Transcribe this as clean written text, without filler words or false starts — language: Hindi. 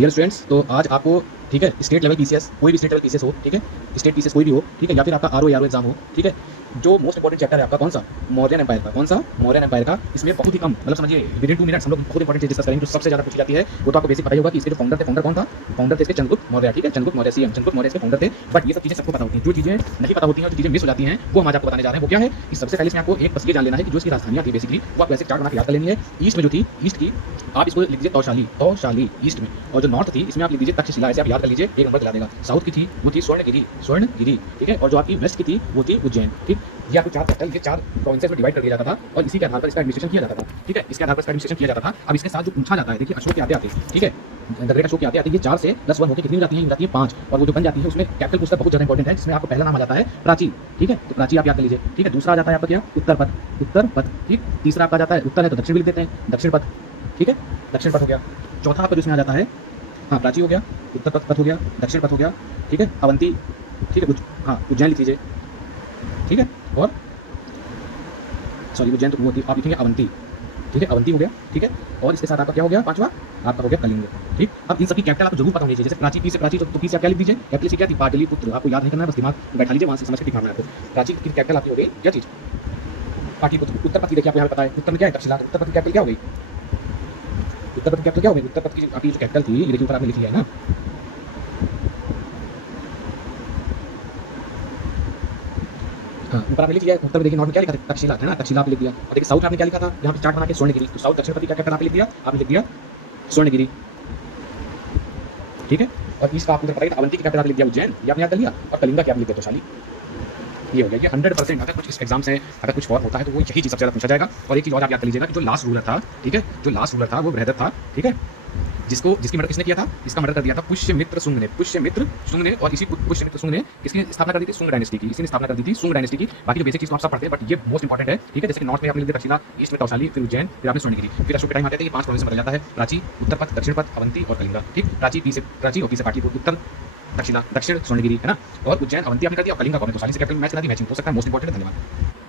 डियर स्टूडेंट्स, तो आज आपको ठीक है स्टेट लेवल पीसीएस, कोई भी स्टेट लेवल पीसीएस हो, ठीक है, स्टेट पीसीएस कोई भी हो, ठीक है, या फिर आपका आरओ एग्जाम हो, ठीक है, जो मोस्ट इंपॉर्टेंट चैप्टर है आपका कौन सा, मौर्यन एम्पायर का, कौन सा, मौर्यन एम्पायर का। इसमें बहुत ही कम, मतलब समझिए विदिन 2 मिनट्स हम लोग बहुत इंपॉर्टेंट चीज डिस्कस करेंगे जो सबसे ज्यादा पूछी जाती है। वो तो आपको बेसिक पता ही होगा कि इसके जो फाउंडर थे, फाउंडर कौन था, फाउंडर थे इसके चंद्रगुप्त मौर्य, ठीक है, चंद्रगुप्त मौर्य सीएम चंद्रगुप्त मौर्य इसके फाउंडर थे। बट ये सब चीजें सबको पता होती हैं, जो चीजें नहीं पता होती हैं, जो चीजें मिस हो जाती हैं, वो हम आज आपको बताने जा रहे हैं। वो क्या है कि सबसे पहले इसमें आपको एक बस ये जान लेना है कि जो इसकी राजधानियां थी बेसिकली, वो आपको ऐसे चार्ट बना के याद कर लेनी है। ईस्ट में जो थी, ईस्ट की आप इसको लिख दीजिए तौशाली, तौशाली ईस्ट में, और जो नॉर्थ थी इसमें आप लिख दीजिए तक्षशिला, ऐसे आप याद कर लीजिए, एक नंबर दिला देगा। साउथ की थी वो थी स्वर्णगिरी, स्वर्णगिरी, ठीक है, और जो आपकी वेस्ट की थी वो थी उज्जैन, ठीक। ये आपको चार कैपिटल, ये चार प्रोविंसेस में डिवाइड कर दिया जाता था और इसी के आधार पर इसका एडमिनिस्ट्रेशन किया जाता था, ठीक है, इसके आधार पर इसका एडमिनिस्ट्रेशन किया जाता था। अब इसके साथ जो पूछा जाता है, देखिए अशोक के आते आते, ठीक है, द ग्रेट अशोक के आते आते ये 4 से 10 होकर कितनी हो जाती है, हो जाती है 5, और वो जो बन जाती है उसमें कैपिटल पूछता बहुत ज्यादा इंपॉर्टेंट है, जिसमें आपको पहला नाम आ जाता है प्राची, ठीक है, तो प्राची आप याद कर लीजिए, ठीक है। दूसरा आ जाता है आपका क्या, उत्तर पथ, उत्तर पथ, ठीक। तीसरा आपका जाता है उत्तर है तो दक्षिण भी लिख देते हैं, दक्षिण पथ, ठीक है, दक्षिण पथ हो गया। चौथा आपका जिसमें आ जाता है, हाँ प्राची हो गया, उत्तर पथ हो गया, दक्षिण पथ हो गया, ठीक है, अवंती, ठीक है, हाँ उज्जैन लिख लीजिए, ठीक है, और सॉरी उज्जैन तो वो थी, आप लिखेंगे अवंती, ठीक है, अवंती हो गया, ठीक है। और इसके साथ आपका क्या हो गया, पांचवा आपका हो गया कलिंग, ठीक। अब इन सबकी कैपिटल आपको जरूर पता होनी चाहिए, जैसे प्राची, पी से प्राची, तो पी से आप क्या लिख दीजिए, कैपिटल से क्या थी, पाटलिपुत्र, आपको याद नहीं करना है, बस दिमाग बैठा लीजिए, वहां से समझ के दिखाना है आपको। प्राची की कैपिटल आपकी हो गई क्या चीज, पाटलिपुत्र। उत्तर पथ की देखिए आपको यहाँ पे पता है, उत्तर में क्या है, तक्षशिला, उत्तर पथ की कैपिटल क्या हो गई, उत्तर पथ की कैपिटल क्या हो गई, उत्तर पथ की आपकी जो कैपिटल थी, ये देखिए ऊपर आपने लिख लिया है ना, हाँ ऊपर आपने लिख लिया, उत्तर में देखिए नॉर्थ में क्या लिखा था, तक्षशिला है ना, तक्षशिला आपने लिख दिया। और देखिए साउथ में आपने क्या लिखा था, यहाँ पे चार्ट बना के स्वर्णगिरी, तो साउथ दक्षिण पथ की कैपिटल आपने लिख दिया, आपने लिख दिया स्वर्णगिरी, ठीक है। और ईस्ट का आपको पता ही था, अवंती की कैपिटल आपने लिख दिया उज्जैन, ये आपने याद कर लिया, और कलिंगा क्या आपने लिख दिया तोशाली। ये हो गया, ये 100%। अगर कुछ इस एग्जाम से अगर कुछ और होता है तो वो यही चीज सबसे ज्यादा पूछा जाएगा। और एक चीज और आप याद कर लीजिएगा कि जो लास्ट रूलर था, ठीक है, जो लास्ट रूलर था वो बृहदत था, ठीक है, जिसकी मर्डर किसने किया था, इसका मर्डर कर दिया था पुष्यमित्र शुंग ने, पुष्यमित्र शुंग ने। और इसी पुष्यमित्र शुंग ने किसकी स्थापना कर दी थी, शुंग डायनेस्टी की, इसी ने स्थापना कर दी थी शुंग डायनेस्टी की। बाकी जो बेसिक चीज तो आप सब पढ़ते हैं, बट ये मोस्ट इंपॉर्टेंट है, ठीक है। जैसे कि नॉर्थ में आपने लिख दिया तक्षशिला, ईस्ट में तौशाली, फिर उज्जैन, फिर आपने स्वर्णगिरी, फिर अशोक के टाइम आते थे, ये 5 प्रोविंस में बदल जाता है, प्राची, उत्तर पथ, दक्षिण पथ, अवंती और कलिंगा, ठीक। प्राची पी से प्राची और पी से पाटलिपुत्र, उत्तर दक्षिणा, दक्षिण स्वर्णगिरी, है ना, और उज्जैन अवंती आपने कर दिया, और कलिंगा कौन है, तौशाली से कैपिटल मैच करा दी, मैचिंग हो सकता है, मोस्ट इंपॉर्टेंट है। धन्यवाद।